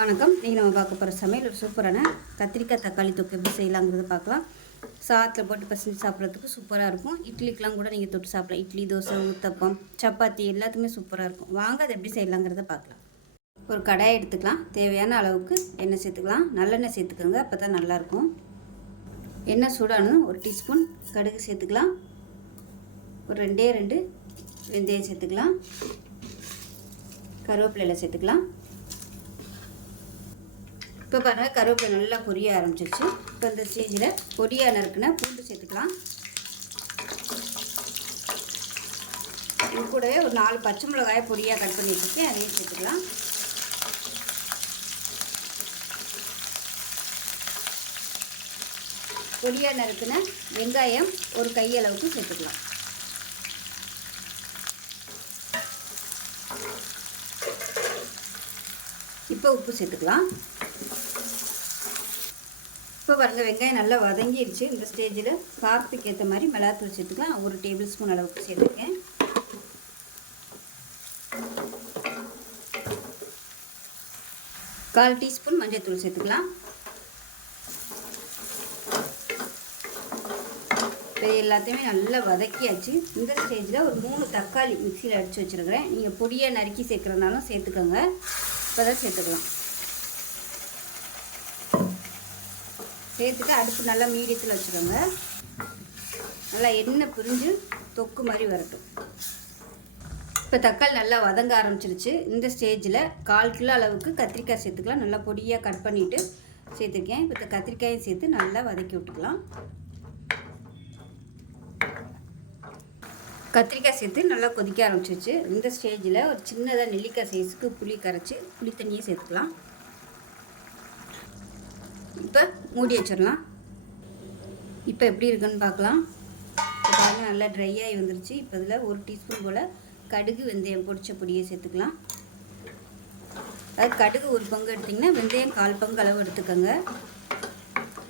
வணக்கம். இன்றைக்கி நம்ம பார்க்க போகிற சமையல் ஒரு சூப்பரான கத்திரிக்காய் தக்காளி தொக்கு எப்படி செய்யலாங்கிறத பார்க்கலாம். சாதத்தில் போட்டு பசங்க சாப்பிட்றதுக்கு சூப்பராக இருக்கும். இட்லிக்கெலாம் கூட நீங்கள் தொட்டு சாப்பிடலாம். இட்லி, தோசை, ஊத்தப்பம், சப்பாத்தி எல்லாத்துக்குமே சூப்பராக இருக்கும். வாங்க அதை எப்படி செய்யலாங்கிறத பார்க்கலாம். ஒரு கடாயை எடுத்துக்கலாம். தேவையான அளவுக்கு எண்ணெய் சேர்த்துக்கலாம். நல்லெண்ணெய் சேர்த்துக்கோங்க, அப்போ தான் நல்லாயிருக்கும். எண்ணெய் சூடானதும் ஒரு டீஸ்பூன் கடுகு சேர்த்துக்கலாம். ஒரு 2 வெந்தயம் சேர்த்துக்கலாம். கருவேப்பிலையில் சேர்த்துக்கலாம். இப்போ பாருங்கள், கருவேப்பிலை நல்லா பொரிய ஆரம்பிச்சிருச்சு. இப்போ இந்த ஸ்டேஜில் பொடியாக நறுக்குன பூண்டு சேர்த்துக்கலாம். இது கூடவே ஒரு 4 பச்சை மிளகாயை பொடியாக கட் பண்ணி வச்சுருக்கேன், அதையும் சேர்த்துக்கலாம். பொடியாக நறுக்குன வெங்காயம் ஒரு கையளவுக்கு சேர்த்துக்கலாம். இப்போ உப்பு சேர்த்துக்கலாம். இப்போ பாருங்கள், வெங்காயம் நல்லா வதங்கிடுச்சு. இந்த ஸ்டேஜில் காரத்துக்கு ஏற்ற மாதிரி மிளகாத்தூள் சேர்த்துக்கலாம். 1 டேபிள் ஸ்பூன் அளவுக்கு சேர்த்துருக்கேன். கால் டீஸ்பூன் மஞ்சள் சேர்த்துக்கலாம். இது எல்லாத்தையுமே நல்லா வதக்கியாச்சு. இந்த ஸ்டேஜில் ஒரு 3 தக்காளி மிக்சியில் அடித்து வச்சுருக்கிறேன். நீங்கள் பொடியாக நறுக்கி சேர்க்குறதுனாலும் சேர்த்துக்கோங்க. இப்போ தான் சேர்த்துக்கலாம். சேர்த்துட்டு அடுப்பு நல்லா மீடியத்தில் வச்சுக்கோங்க. நல்லா எண்ணெய் பிரிஞ்சு தொக்கு மாதிரி வரட்டும். இப்போ தக்காளி நல்லா வதங்க ஆரம்பிச்சிருச்சு. இந்த ஸ்டேஜில் 1/4 கிலோ அளவுக்கு கத்திரிக்காய் சேர்த்துக்கலாம். நல்லா பொடியாக கட் பண்ணிவிட்டு சேர்த்துருக்கேன். இப்போ கத்திரிக்காயும் சேர்த்து நல்லா வதக்கி விட்டுக்கலாம். கத்திரிக்காய் சேர்த்து நல்லா கொதிக்க ஆரம்பிச்சிருச்சு. இந்த ஸ்டேஜில் ஒரு சின்னதாக நெல்லிக்காய் சைஸுக்கு புளி கரைச்சி புளி தண்ணியை சேர்த்துக்கலாம். இப்போ மூடி வச்சிடலாம். இப்போ எப்படி இருக்குன்னு பார்க்கலாம். இப்போ நல்லா ட்ரை ஆகி வந்துருச்சு. இப்போ இதில் 1 டீஸ்பூன் போல் கடுகு வெந்தயம் பொடிச்ச பொடியை சேர்த்துக்கலாம். அதாவது கடுகு 1 பங்கு எடுத்திங்கன்னா வெந்தயம் 1/4 பங்கு அளவு எடுத்துக்கோங்க.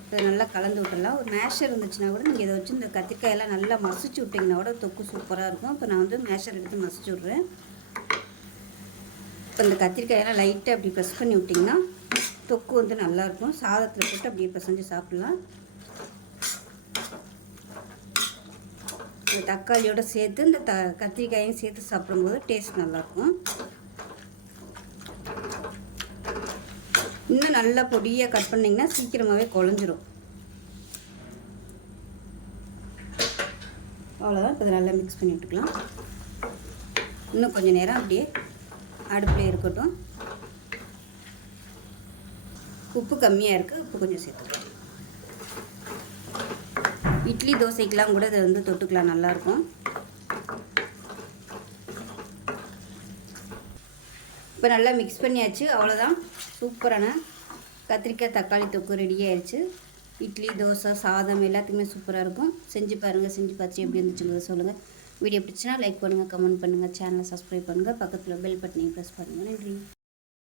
இதை நல்லா கலந்து விட்டுடலாம். ஒரு மேஷர் இருந்துச்சுன்னா கூட நீங்கள் இதை வச்சு இந்த கத்திரிக்காயெல்லாம் நல்லா மசிச்சு விட்டிங்கன்னா கூட தொக்கு சூப்பராக இருக்கும். இப்போ நான் வந்து மேஷர் எடுத்து மசிச்சு விட்றேன். இப்போ இந்த கத்திரிக்காயெல்லாம் லைட்டாக அப்படி ப்ரெஸ் பண்ணி விட்டிங்கன்னா தொக்கு வந்து நல்லாயிருக்கும். சாதத்தில் போட்டு அப்படியே பிசைஞ்சு சாப்பிட்லாம். இந்த தக்காளியோடு சேர்த்து இந்த கத்திரிக்காயையும் சேர்த்து சாப்பிடும்போது டேஸ்ட் நல்லாயிருக்கும். இன்னும் நல்லா பொடியாக கட் பண்ணிங்கன்னா சீக்கிரமாகவே குழஞ்சிரும். அவ்வளோதான். இப்போ நல்லா மிக்ஸ் பண்ணி விட்டுக்கலாம். இன்னும் கொஞ்சம் நேரம் அப்படியே அடுப்பில் இருக்கட்டும். உப்பு கம்மியாக இருக்குது, உப்பு கொஞ்சம் சேர்த்துக்கலாம். இட்லி தோசைக்கெலாம் கூட இதை வந்து தொட்டுக்கலாம், நல்லாயிருக்கும். இப்போ நல்லா மிக்ஸ் பண்ணியாச்சு. அவ்வளோதான், சூப்பரான கத்திரிக்காய் தக்காளி தொக்கு ரெடி ஆயிடுச்சு. இட்லி, தோசை, சாதம் எல்லாத்துக்குமே சூப்பராக இருக்கும். செஞ்சு பாருங்கள். செஞ்சு பார்த்து எப்படி இருந்துச்சுங்கிறத சொல்லுங்கள். வீடியோ பிடிச்சினா லைக் பண்ணுங்கள், கமெண்ட் பண்ணுங்கள், சேனலை சப்ஸ்கிரைப் பண்ணுங்கள், பக்கத்தில் பெல் பட்டனையும் ப்ரெஸ் பண்ணுங்கள். நன்றி.